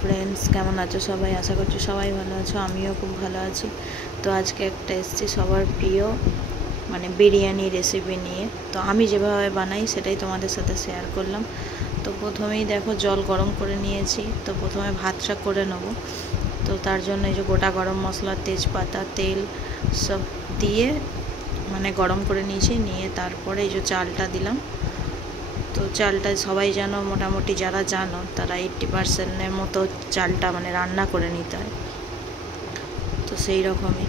Friends केमन आछो सबाई आशा करছি সবাই ভালো আছো আমিও খুব ভালো আছি। তো আজকে একটা এসেছি সবার প্রিয় মানে বিরিয়ানি রেসিপি নিয়ে। তো আমি যেভাবে বানাই সেটাই তোমাদের সাথে শেয়ার করলাম। তো প্রথমেই দেখো জল গরম করে নিয়েছি। তো প্রথমে ভাতটা করে নেব। তো তার জন্য এই যে গোটা গরম মশলা তেজপাতা তেল সব দিয়ে মানে গরম করে নিয়েছি, নিয়ে তারপরে এই যে চালটা দিলাম। তো চালটা সবাই জানো, মোটামুটি যারা জানো তারা 80% মতো চালটা মানে রান্না করে নিতে হয়। তো সেই রকমই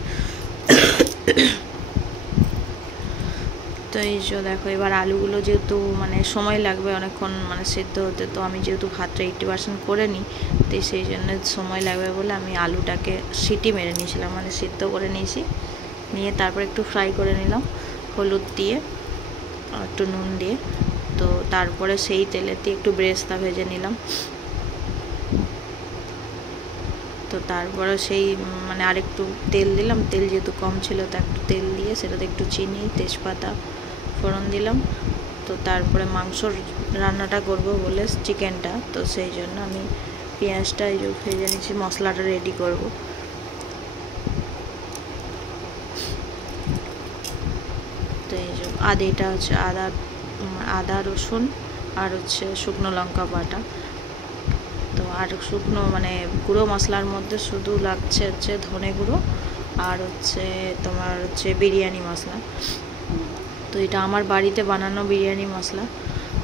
তো এই যে দেখো এবার আলুগুলো যেহেতু মানে সময় লাগবে অনেকক্ষণ মানে সেদ্ধ হতে, তো আমি যেহেতু ভাতটা 80% করে নিই তো সেই জন্য সময় লাগবে বলে আমি আলুটাকে সিটি মেরে নিয়েছিলাম, মানে সিদ্ধ করে নিয়েছি। নিয়ে তারপর একটু ফ্রাই করে নিলাম হলুদ দিয়ে একটু নুন দিয়ে। তো তারপরে সেই তেলেতে একটু বেরেস্তা ভেজে নিলাম। তো তারপরে সেই মানে আরেকটু তেল দিলাম, তেল যেহেতু কম ছিল তো একটু তেল দিয়ে সেটাতে একটু চিনি তেজপাতা ফোড়ন দিলাম। তো তারপরে মাংসর রান্নাটা করব বলে চিকেনটা, তো সেই জন্য আমি পেঁয়াজটা এই যে ভেজে নিচ্ছি, মশলাটা রেডি করব। তো এই যে এটা হচ্ছে আদা রসুন আর হচ্ছে শুকনো লঙ্কা বাটা। তো আর শুকনো মানে গুঁড়ো মশলার মধ্যে শুধু লাগছে হচ্ছে ধনে গুঁড়ো আর হচ্ছে তোমার হচ্ছে বিরিয়ানি মশলা। তো এটা আমার বাড়িতে বানানো বিরিয়ানি মশলা।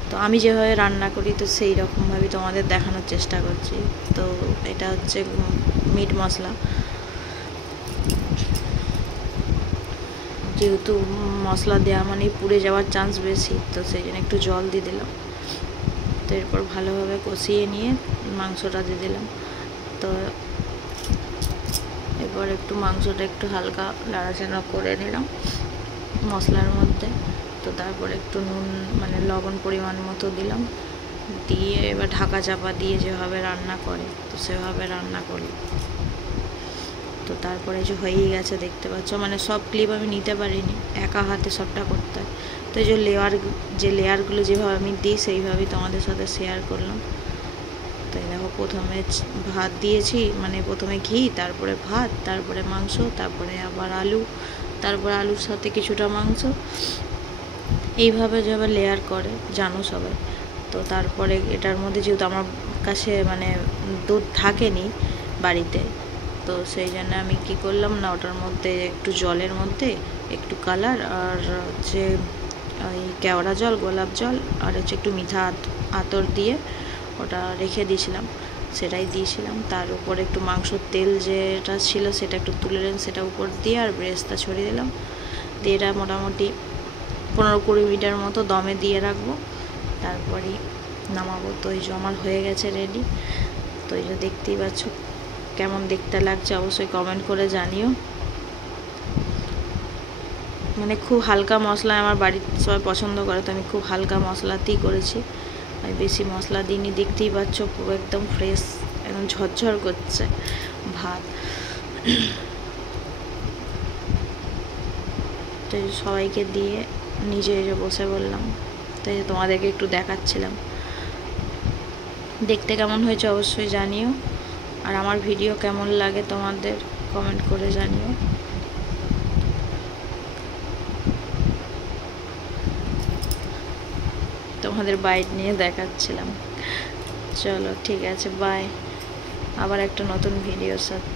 তো আমি যেভাবে রান্না করি তো সেই রকমভাবে তোমাদের দেখানোর চেষ্টা করছি। তো এটা হচ্ছে মিট মশলা। যেহেতু মশলা দেওয়া মানে পুড়ে যাওয়ার চান্স বেশি, তো সেই জন্য একটু জল দিয়ে দিলাম। তো এরপর ভালোভাবে কষিয়ে নিয়ে মাংসটা দিয়ে দিলাম। তো এরপর একটু মাংসটা একটু হালকা নাড়াচাড়া করে নিলাম মশলার মধ্যে। তো তারপর একটু নুন মানে লবণ পরিমাণ মতো দিলাম, দিয়ে এবার ঢাকা চাপা দিয়ে যেভাবে রান্না করে তো সেভাবে রান্না করলাম। তো তারপরে যে হয়েই গেছে দেখতে পাচ্ছ, মানে সব ক্লিপ আমি নিতে পারিনি, একা হাতে সবটা করতে হয়। তো এই যে লেয়ারগুলো যেভাবে আমি দিই সেইভাবেই তোমাদের সাথে শেয়ার করলাম। তো দেখো প্রথমে ভাত দিয়েছি, মানে প্রথমে ঘি, তারপরে ভাত, তারপরে মাংস, তারপরে আবার আলু, তারপরে আলুর সাথে কিছুটা মাংস, এইভাবে যেভাবে লেয়ার করে জানো সবাই। তো তারপরে এটার মধ্যে যেহেতু আমার কাছে মানে দুধ থাকেনি বাড়িতে, তো সেই জন্য আমি কি করলাম না ওটার মধ্যে একটু জলের মধ্যে একটু কালার আর হচ্ছে ওই কেওড়া জল, গোলাপ জল আর হচ্ছে একটু মিঠা আতর দিয়ে ওটা রেখে দিয়েছিলাম, সেটাই দিয়েছিলাম। তার উপরে একটু মাংসর তেল যেটা ছিল সেটা একটু তুলে নিলাম, সেটা উপর দিয়ে আর ব্রেস্তা ছড়িয়ে দিলাম। দিয়ে এটা মোটামুটি 15-20 মিনিটের মতো দমে দিয়ে রাখবো, তারপরেই নামাবো। তো এই যে আমার হয়ে গেছে রেডি। তো এই যে দেখতেই পাচ্ছ কেমন দেখতে লাগছে অবশ্যই কমেন্ট করে জানিও। মানে খুব হালকা মশলা আমার বাড়ির সবাই পছন্দ করে, তো আমি খুব হালকা মশলাতেই করেছি, আমি বেশি মশলা দিইনি। দেখতেই পাচ্ছ পুরো একদম ফ্রেশ, একদম ঝরঝর করছে ভাত। তো সবাইকে দিয়ে নিজে বসে বললাম, তাই তোমাদেরকে একটু দেখাচ্ছিলাম। দেখতে কেমন হয়েছে অবশ্যই জানিও, আর আমার ভিডিও কেমন লাগে তোমাদের কমেন্ট করে জানিও। তোমাদের বাইট নিয়ে দেখাচ্ছিলাম। চলো ঠিক আছে, বাই, আবার একটা নতুন ভিডিওর সাথে।